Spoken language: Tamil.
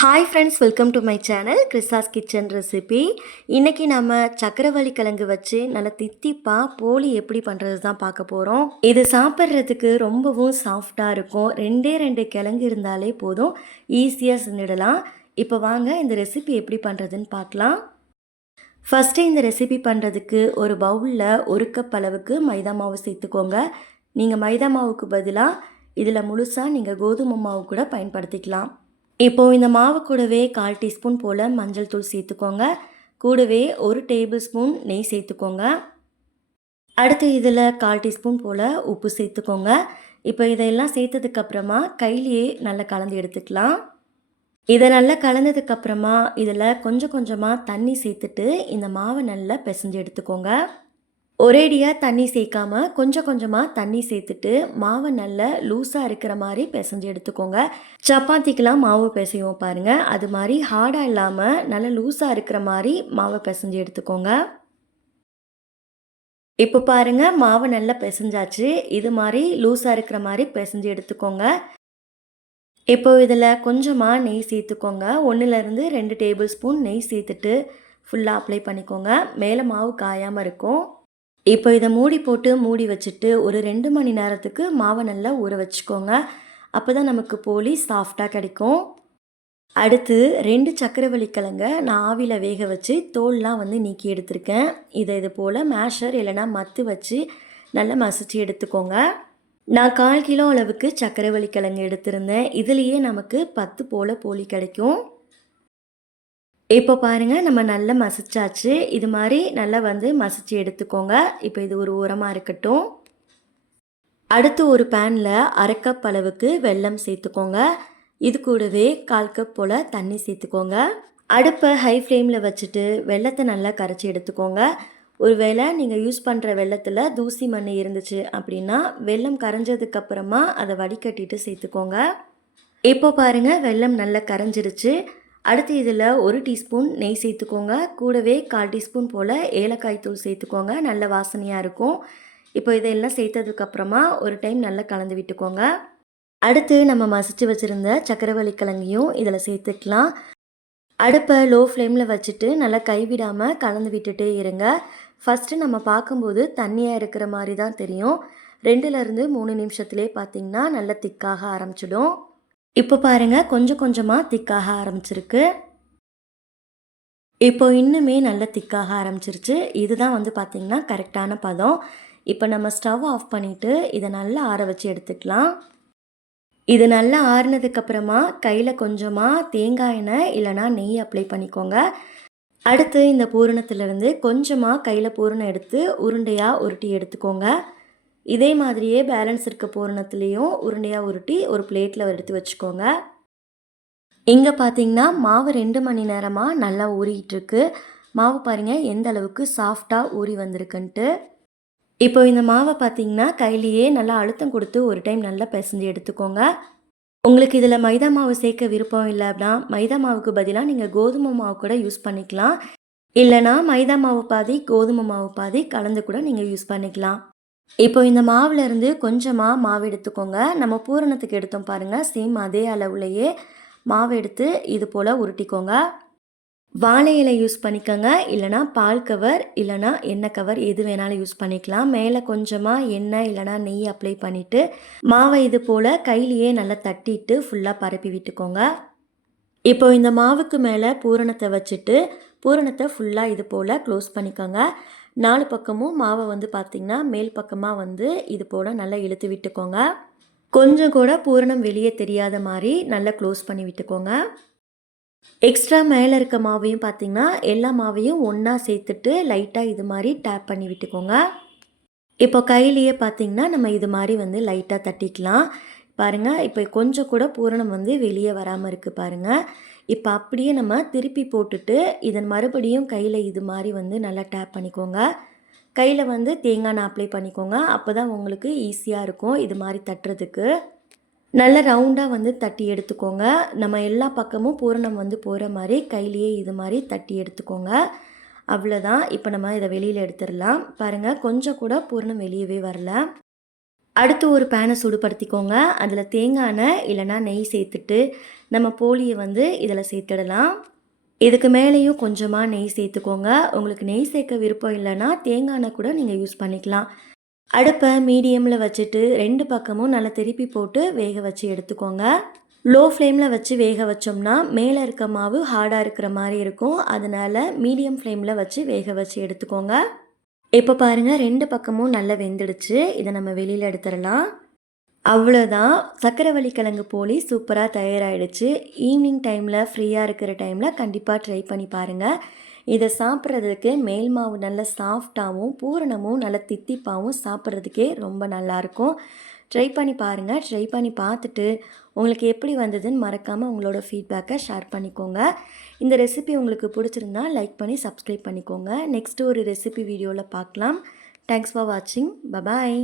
Hi friends, welcome to my channel கிறிஸ்தாஸ் kitchen recipe. இன்றைக்கி நம்ம சக்கரவள்ளி கிழங்கு வச்சு நல்லா தித்திப்பாக போலி எப்படி பண்ணுறது தான் பார்க்க போகிறோம். இது சாப்பிட்றதுக்கு ரொம்பவும் சாஃப்டாக இருக்கும். ரெண்டு கிழங்கு இருந்தாலே போதும், ஈஸியாக செஞ்சிடலாம். இப்போ வாங்க இந்த ரெசிபி எப்படி பண்ணுறதுன்னு பார்க்கலாம். ஃபஸ்ட்டு இந்த ரெசிபி பண்ணுறதுக்கு ஒரு பவுலில் 1 கப் அளவுக்கு மைதா மாவு சேர்த்துக்கோங்க. நீங்கள் மைதா மாவுக்கு பதிலாக இதில் முழுசாக நீங்கள் கோதுமை மாவு கூட பயன்படுத்திக்கலாம். இப்போது இந்த மாவு கூடவே 1/4 டீஸ்பூன் போல் மஞ்சள் தூள் சேர்த்துக்கோங்க. கூடவே 1 டேபிள் ஸ்பூன் நெய் சேர்த்துக்கோங்க. அடுத்து இதில் 1/4 டீஸ்பூன் போல் உப்பு சேர்த்துக்கோங்க. இப்போ இதையெல்லாம் சேர்த்ததுக்கப்புறமா கையிலேயே நல்லா கலந்து எடுத்துக்கலாம். இதை நல்லா கலந்ததுக்கப்புறமா இதில் கொஞ்சம் கொஞ்சமாக தண்ணி சேர்த்துட்டு இந்த மாவை நல்லா பிசைஞ்சு எடுத்துக்கோங்க. ஒரேடியாக தண்ணி சேர்க்காம கொஞ்சம் கொஞ்சமாக தண்ணி சேர்த்துட்டு மாவை நல்லா லூஸாக இருக்கிற மாதிரி பிசைஞ்சு எடுத்துக்கோங்க. சப்பாத்திக்கெலாம் மாவு பிசைவோம் பாருங்கள், அது மாதிரி ஹார்டாக இல்லாமல் நல்லா லூஸாக இருக்கிற மாதிரி மாவை பிசைஞ்சு எடுத்துக்கோங்க. இப்போ பாருங்கள், மாவை நல்லா பிசைஞ்சாச்சு. இது மாதிரி லூஸாக இருக்கிற மாதிரி பிசைஞ்சு எடுத்துக்கோங்க. இப்போ இதில் கொஞ்சமாக நெய் சேர்த்துக்கோங்க. 1லேருந்து 2 டேபிள் ஸ்பூன் நெய் சேர்த்துட்டு ஃபுல்லாக அப்ளை பண்ணிக்கோங்க. மேலே மாவு காயாமல் இருக்கும். இப்போ இதை மூடி வச்சுட்டு ஒரு 2 மணி நேரத்துக்கு மாவை நல்லா ஊற வச்சுக்கோங்க. அப்போ தான் நமக்கு போலி சாஃப்டாக கிடைக்கும். அடுத்து 2 சக்கரவள்ளி கிழங்க நான் ஆவியில் வேக வச்சு தோல்லாம் நீக்கி எடுத்திருக்கேன். இதை இது போல் மேஷர் இல்லைனா மத்து வச்சு நல்லா மசிச்சு எடுத்துக்கோங்க. நான் 1/4 கிலோ அளவுக்கு சக்கரவள்ளி கிழங்கு எடுத்திருந்தேன். இதுலேயே நமக்கு 10 போல் போலி கிடைக்கும். இப்போ பாருங்கள், நம்ம நல்லா மசிச்சாச்சு. இது மாதிரி நல்லா மசிச்சு எடுத்துக்கோங்க. இப்போ இது ஒரு ஓரமாக இருக்கட்டும். அடுத்து ஒரு பேனில் 1/2 கப் அளவுக்கு வெல்லம் சேர்த்துக்கோங்க. இது கூடவே 1/4 கப் போல் தண்ணி சேர்த்துக்கோங்க. அடுப்பை ஹை ஃப்ளேமில் வச்சுட்டு வெல்லத்தை நல்லா கரைச்சி எடுத்துக்கோங்க. ஒருவேளை நீங்கள் யூஸ் பண்ணுற வெல்லத்தில் தூசி மண் இருந்துச்சு அப்படின்னா வெல்லம் கரைஞ்சதுக்கப்புறமா அதை வடிகட்டிட்டு சேர்த்துக்கோங்க. இப்போ பாருங்கள், வெல்லம் நல்லா கரைஞ்சிருச்சு. அடுத்து இதில் 1 டீஸ்பூன் நெய் சேர்த்துக்கோங்க. கூடவே 1/4 டீஸ்பூன் போல் ஏலக்காய் தூள் சேர்த்துக்கோங்க. நல்ல வாசனையாக இருக்கும். இப்போ இதெல்லாம் சேர்த்ததுக்கப்புறமா ஒரு டைம் நல்லா கலந்து விட்டுக்கோங்க. அடுத்து நம்ம மசிச்சு வச்சுருந்த சக்கரவள்ளி கிழங்கையும் இதில் சேர்த்துக்கலாம். அடுப்பை லோ ஃப்ளேமில் வச்சுட்டு நல்லா கைவிடாமல் கலந்து விட்டுட்டே இருங்க. ஃபஸ்ட்டு நம்ம பார்க்கும்போது தண்ணியாக இருக்கிற மாதிரி தான் தெரியும். 2லேருந்து 3 நிமிஷத்துலேயே பார்த்திங்கன்னா நல்லா திக்காக ஆரம்பிச்சிடும். இப்போ பாருங்கள், கொஞ்சம் கொஞ்சமாக திக்காக ஆரம்பிச்சிருக்கு. இப்போ இன்னுமே நல்லா திக்காக ஆரம்பிச்சிருச்சு. இதுதான் பார்த்திங்கன்னா கரெக்டான பதம். இப்போ நம்ம ஸ்டவ் ஆஃப் பண்ணிவிட்டு இதை நல்லா ஆற வச்சு எடுத்துக்கலாம். இது நல்லா ஆறுனதுக்கப்புறமா கையில் கொஞ்சமாக தேங்காய் எண்ணெய் இல்லைனா நெய் அப்ளை பண்ணிக்கோங்க. அடுத்து இந்த பூரணத்திலேருந்து கொஞ்சமாக கையில் பூரணம் எடுத்து உருண்டையாக உருட்டி எடுத்துக்கோங்க. இதே மாதிரியே பேலன்ஸ் இருக்க பூரணத்துலேயும் உருண்டையாக உருட்டி ஒரு பிளேட்டில் எடுத்து வச்சுக்கோங்க. இங்கே பார்த்தீங்கன்னா மாவு 2 மணி நேரமாக நல்லா ஊறிட்டுருக்கு. மாவு பாருங்கள் எந்த அளவுக்கு சாஃப்டாக ஊறி வந்திருக்குன்ட்டு. இப்போ இந்த மாவை பார்த்தீங்கன்னா கையிலேயே நல்லா அழுத்தம் கொடுத்து ஒரு டைம் நல்லா பிசைஞ்சு எடுத்துக்கோங்க. உங்களுக்கு இதில் மைதா மாவு சேர்க்க விருப்பம் இல்லை அப்படின்னா மைதா மாவுக்கு பதிலாக நீங்கள் கோதுமை மாவு கூட யூஸ் பண்ணிக்கலாம். இல்லைனா மைதா மாவு பாதி கோதுமை மாவு பாதி கலந்து கூட நீங்கள் யூஸ் பண்ணிக்கலாம். இப்போ இந்த மாவுலேருந்து கொஞ்சமாக மாவு எடுத்துக்கோங்க. நம்ம பூரணத்துக்கு எடுத்தோம் பாருங்கள், சேம் அதே அளவுலையே மாவு எடுத்து இது போல் உருட்டிக்கோங்க. வாழை இலை யூஸ் பண்ணிக்கோங்க. இல்லைனா பால் கவர் இல்லைனா எண்ணெய் கவர் எது வேணாலும் யூஸ் பண்ணிக்கலாம். மேலே கொஞ்சமாக எண்ணெய் இல்லைனா நெய் அப்ளை பண்ணிவிட்டு மாவை இது போல் கையிலேயே நல்லா தட்டிட்டு ஃபுல்லாக பரப்பி விட்டுக்கோங்க. இப்போ இந்த மாவுக்கு மேலே பூரணத்தை வச்சுட்டு பூரணத்தை ஃபுல்லாக இது போல் க்ளோஸ் பண்ணிக்கோங்க. 4 பக்கமும் மாவை பார்த்திங்கன்னா மேல் பக்கமாக இது போல் நல்லா இழுத்து விட்டுக்கோங்க. கொஞ்சம் கூட பூரணம் வெளியே தெரியாத மாதிரி நல்லா க்ளோஸ் பண்ணி விட்டுக்கோங்க. எக்ஸ்ட்ரா மேலே இருக்க மாவையும் பார்த்திங்கன்னா எல்லா மாவையும் ஒன்றா சேர்த்துட்டு லைட்டாக இது மாதிரி டேப் பண்ணி விட்டுக்கோங்க. இப்போ கையிலேயே பார்த்திங்கன்னா நம்ம இது மாதிரி லைட்டாக தட்டிக்கலாம். பாருங்கள், இப்போ கொஞ்சம் கூட பூரணம் வெளியே வராமல் இருக்குது பாருங்கள். இப்போ அப்படியே நம்ம திருப்பி போட்டுட்டு இதன் மறுபடியும் கையில் இது மாதிரி நல்லா டேப் பண்ணிக்கோங்க. கையில் தேங்காய் எண்ணெய் அப்ளை பண்ணிக்கோங்க. அப்போ தான் உங்களுக்கு ஈஸியாக இருக்கும் இது மாதிரி தட்டுறதுக்கு. நல்லா ரவுண்டாக தட்டி எடுத்துக்கோங்க. நம்ம எல்லா பக்கமும் பூரணம் போகிற மாதிரி கையிலேயே இது மாதிரி தட்டி எடுத்துக்கோங்க. அவ்வளோதான். இப்போ நம்ம இதை வெளியில் எடுத்துடலாம். பாருங்கள், கொஞ்சம் கூட பூரணம் வெளியவே வரல. அடுத்து ஒரு பேனை சூடுபடுத்திக்கோங்க. அதில் தேங்காய் எண்ணெய் இல்லைன்னா நெய் சேர்த்துட்டு நம்ம போலியை வந்து இதில் சேர்த்துடலாம். இதுக்கு மேலேயும் கொஞ்சமாக நெய் சேர்த்துக்கோங்க. உங்களுக்கு நெய் சேர்க்க விருப்பம் இல்லைன்னா தேங்காய் எண்ணெய் கூட நீங்கள் யூஸ் பண்ணிக்கலாம். அடுப்பை மீடியமில் வச்சுட்டு 2 பக்கமும் நல்லா திருப்பி போட்டு வேக வச்சு எடுத்துக்கோங்க. லோ ஃப்ளேமில் வச்சு வேக வச்சோம்னா மேலே இருக்க மாவு ஹார்டாக இருக்கிற மாதிரி இருக்கும். அதனால் மீடியம் ஃப்ளேமில் வச்சு வேக வச்சு எடுத்துக்கோங்க. இப்போ பாருங்கள் 2 பக்கமும் நல்லா வெந்துடுச்சு. இதை நம்ம வெளியில் எடுத்துடலாம். அவ்வளோதான், சக்கரவள்ளி கிழங்கு போலி சூப்பராக தயாராகிடுச்சு. ஈவினிங் டைமில் ஃப்ரீயாக இருக்கிற டைமில் கண்டிப்பாக ட்ரை பண்ணி பாருங்கள். இதை சாப்பிட்றதுக்கு மேல் மாவு நல்ல சாஃப்டாகவும் பூரணமும் நல்ல தித்திப்பாகவும் சாப்பிட்றதுக்கே ரொம்ப நல்லாயிருக்கும். ட்ரை பண்ணி பாருங்கள். ட்ரை பண்ணி பார்த்துட்டு உங்களுக்கு எப்படி வந்ததுன்னு மறக்காமல் உங்களோட ஃபீட்பேக்கை ஷேர் பண்ணிக்கோங்க. இந்த ரெசிபி உங்களுக்கு பிடிச்சிருந்தா லைக் பண்ணி சப்ஸ்கிரைப் பண்ணிக்கோங்க. நெக்ஸ்ட்டு ஒரு ரெசிபி வீடியோவில் பார்க்கலாம். தேங்க்ஸ் ஃபார் வாட்சிங். பபாய்.